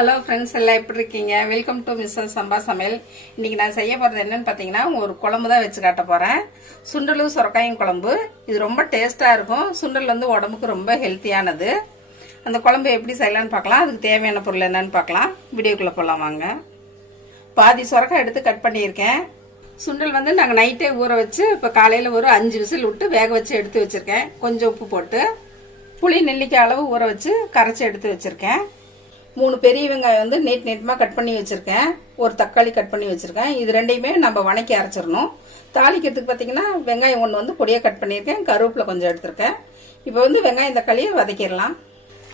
Hello friends, எல்லாம் எப்படி இருக்கீங்க? வெல்கம் டு மிஸ்ஸஸ் சம்பா சமையல். இன்னைக்கு நான் செய்ய போகிறது என்னன்னு பார்த்தீங்கன்னா, ஒரு குழம்பு தான் வச்சு காட்ட போகிறேன். சுண்டலும் சுரக்காயும் குழம்பு. இது ரொம்ப டேஸ்ட்டாக இருக்கும். சுண்டல் வந்து உடம்புக்கு ரொம்ப ஹெல்த்தியானது. அந்த குழம்பு எப்படி செய்யலான்னு பார்க்கலாம். அதுக்கு தேவையான பொருள் என்னன்னு பார்க்கலாம். வீடியோக்குள்ளே போகலாம் வாங்க. பாதி சுரக்காய் எடுத்து கட் பண்ணியிருக்கேன். சுண்டல் வந்து நாங்கள் நைட்டே ஊற வச்சு இப்போ காலையில் ஒரு 5 விசில் விட்டு வேக வச்சு எடுத்து வச்சுருக்கேன். கொஞ்சம் உப்பு போட்டு புளி நெல்லிக்காய் அளவு ஊற வச்சு கரைச்சி எடுத்து வச்சுருக்கேன். 3 பெரிய வெங்காயம் வந்து நீட்டமாக கட் பண்ணி வச்சுருக்கேன். ஒரு தக்காளி கட் பண்ணி வச்சுருக்கேன். இது ரெண்டையுமே நம்ம வணக்கி அரைச்சிடணும். தாளிக்கிறதுக்கு பார்த்தீங்கன்னா வெங்காயம் 1 வந்து பொடியாக கட் பண்ணியிருக்கேன். கருவேப்பிலை கொஞ்சம் எடுத்திருக்கேன். இப்போ வந்து வெங்காயம் தக்காளியை வதக்கிடலாம்.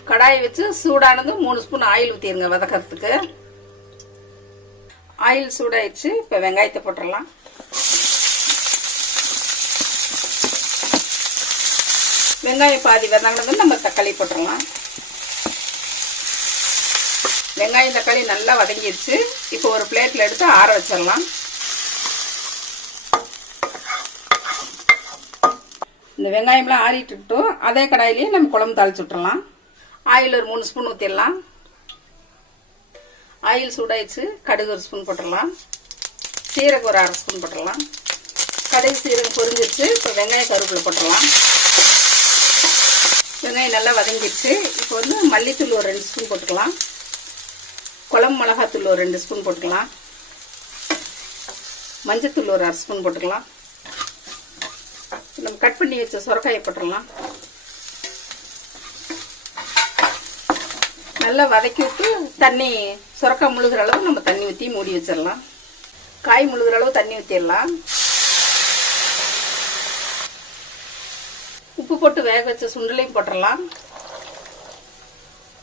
கடாயை வச்சு சூடானது 3 ஸ்பூன் ஆயில் ஊற்றிடுங்க வதக்கிறதுக்கு. ஆயில் சூடாயிடுச்சு. இப்போ வெங்காயத்தை போட்டுடலாம். வெங்காயம் பாதி வதங்கினது நம்ம தக்காளி போட்டுடலாம். வெங்காயம் தக்காளி நல்லா வதங்கிடுச்சு. இப்போ ஒரு பிளேட்ல எடுத்து ஆற வச்சிடலாம். இந்த வெங்காயம்லாம் ஆறிட்டு இருக்கட்டும். அதே கடாயிலேயே நம்ம குழம்பு தாளிச்சு விட்டுறலாம். ஆயில் ஒரு 3 ஸ்பூன் ஊற்றிடலாம். ஆயில் சூடாயிடுச்சு. கடுகு ஒரு ஸ்பூன் போட்டுடலாம். சீரகம் ஒரு 1/2 ஸ்பூன் போட்டுடலாம். கடுகு சீரகம் பொரிஞ்சிருச்சு. இப்போ வெங்காயம் கருவேப்பிலை போட்டுடலாம். வெங்காயம் நல்லா வதங்கிடுச்சு. இப்போ வந்து மல்லித்தூள் ஒரு 2 ஸ்பூன் போட்டுக்கலாம். குழம்பு மிளகாத்தூள் ஒரு 2 ஸ்பூன் போட்டுக்கலாம். மஞ்சத்தூள் ஒரு 1/2 ஸ்பூன் போட்டுக்கலாம். நம்ம கட் பண்ணி வச்ச சுரக்காயை போட்டுடலாம். நல்லா வதக்கி விட்டு தண்ணி சுரக்காய் முழுகிற அளவு நம்ம தண்ணி ஊற்றி மூடி வச்சிடலாம். காய் முழுகிற அளவு தண்ணி ஊற்றிடலாம். உப்பு போட்டு வேக வச்ச சுண்டலையும் போட்டுடலாம்.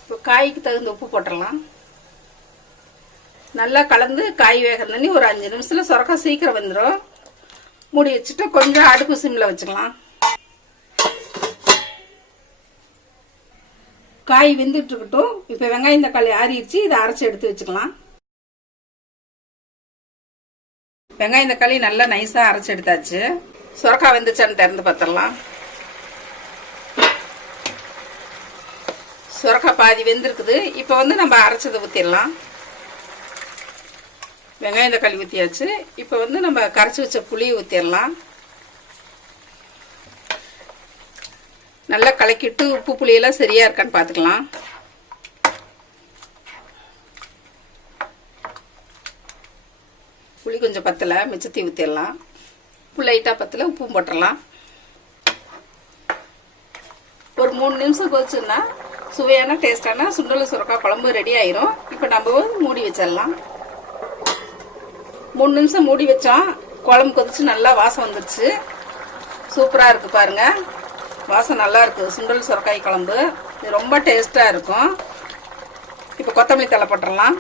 இப்போ காய்க்கு தகுந்த உப்பு போட்டுடலாம். நல்லா கலந்து காய் வேக தண்ணி ஒரு 5 நிமிஷத்துல சுரக்காய் சீக்கிரம் வந்துடும். மூடி வச்சுட்டு கொஞ்சம் அடுப்பு சிம்ல வச்சுக்கலாம். காய் வெந்துட்டு இருக்கட்டும். இப்ப வெங்காயம் தக்காளி ஆறிடுச்சு. இதை அரைச்சி எடுத்து வச்சுக்கலாம். வெங்காயம் தக்காளி நல்லா நைஸா அரைச்சி எடுத்தாச்சு. சுரக்காய் வெந்துச்சான்னு திறந்து பார்த்துடலாம். சுரக்காய் பாதி வெந்திருக்குது. இப்ப வந்து நம்ம அரைச்சதை ஊத்திடலாம். வெங்காயம் தக்காளி ஊற்றியாச்சு. இப்போ வந்து நம்ம கரைச்சி வச்ச புளியை ஊற்றிடலாம். நல்லா கலக்கிட்டு உப்பு புளியெல்லாம் சரியா இருக்கான்னு பார்த்துக்கலாம். புளி கொஞ்சம் பத்தலை, மிச்சத்தை ஊற்றிடலாம். உப்பு லைட்டாக பத்தலை, உப்பும் போட்டுடலாம். ஒரு 3 நிமிஷம் கொதிச்சுன்னா சுவையான டேஸ்டான சுண்டல் சுரக்காய் குழம்பு ரெடி ஆயிரும். இப்போ நம்ம மூடி வச்சிடலாம். 3 நிமிஷம் மூடி வச்சோம். குழம்பு கொதிச்சு நல்லா வாசம் வந்துடுச்சு. சூப்பரா இருக்கு பாருங்க. வாசம் நல்லா இருக்கு. சுண்டல் சுரக்காய் குழம்பு இது ரொம்ப டேஸ்டா இருக்கும். இப்போ கொத்தமல்லி தழை போட்டுடலாம்.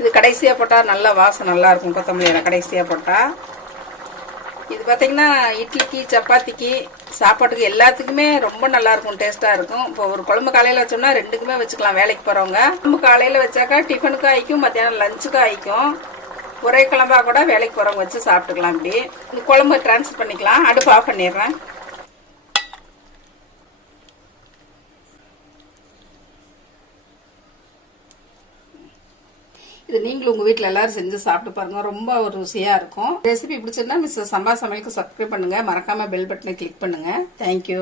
இது கடைசியா போட்டா நல்லா வாசம் நல்லா இருக்கும். கொத்தமல்லி கடைசியா போட்டா இது பார்த்தீங்கன்னா இட்லிக்கு சப்பாத்திக்கு சாப்பாட்டுக்கு எல்லாத்துக்குமே ரொம்ப நல்லா இருக்கும். டேஸ்டா இருக்கும். இப்போ ஒரு குழம்பு காலையில வச்சோம்னா 2க்குமே வச்சுக்கலாம். வேலைக்கு போறவங்க குழம்பு காலையில வச்சாக்கா டிஃபனுக்கும் ஆயிக்கும், மத்தியானம் லஞ்சுக்கும் ஆயிக்கும். ஒரே குழம்பா கூட வேலைக்கு போறவங்க வச்சு சாப்பிட்டுக்கலாம். இப்படி இந்த குழம்பு டிரான்ஸ்ஃபர் பண்ணிக்கலாம். அடுப்பு ஆஃப் பண்ணிடுறேன். இது நீங்களும் உங்க வீட்டில் எல்லாரும் செஞ்சு சாப்பிட்டு பாருங்க. ரொம்ப ஒரு ருசியா இருக்கும். ரெசிபி பிடிச்சிருந்தா மிஸ்ஸஸ் சம்பா சமையலுக்கு சப்ஸ்கிரைப் பண்ணுங்க. மறக்காம பெல் பட்டனை கிளிக் பண்ணுங்க. தேங்க்யூ.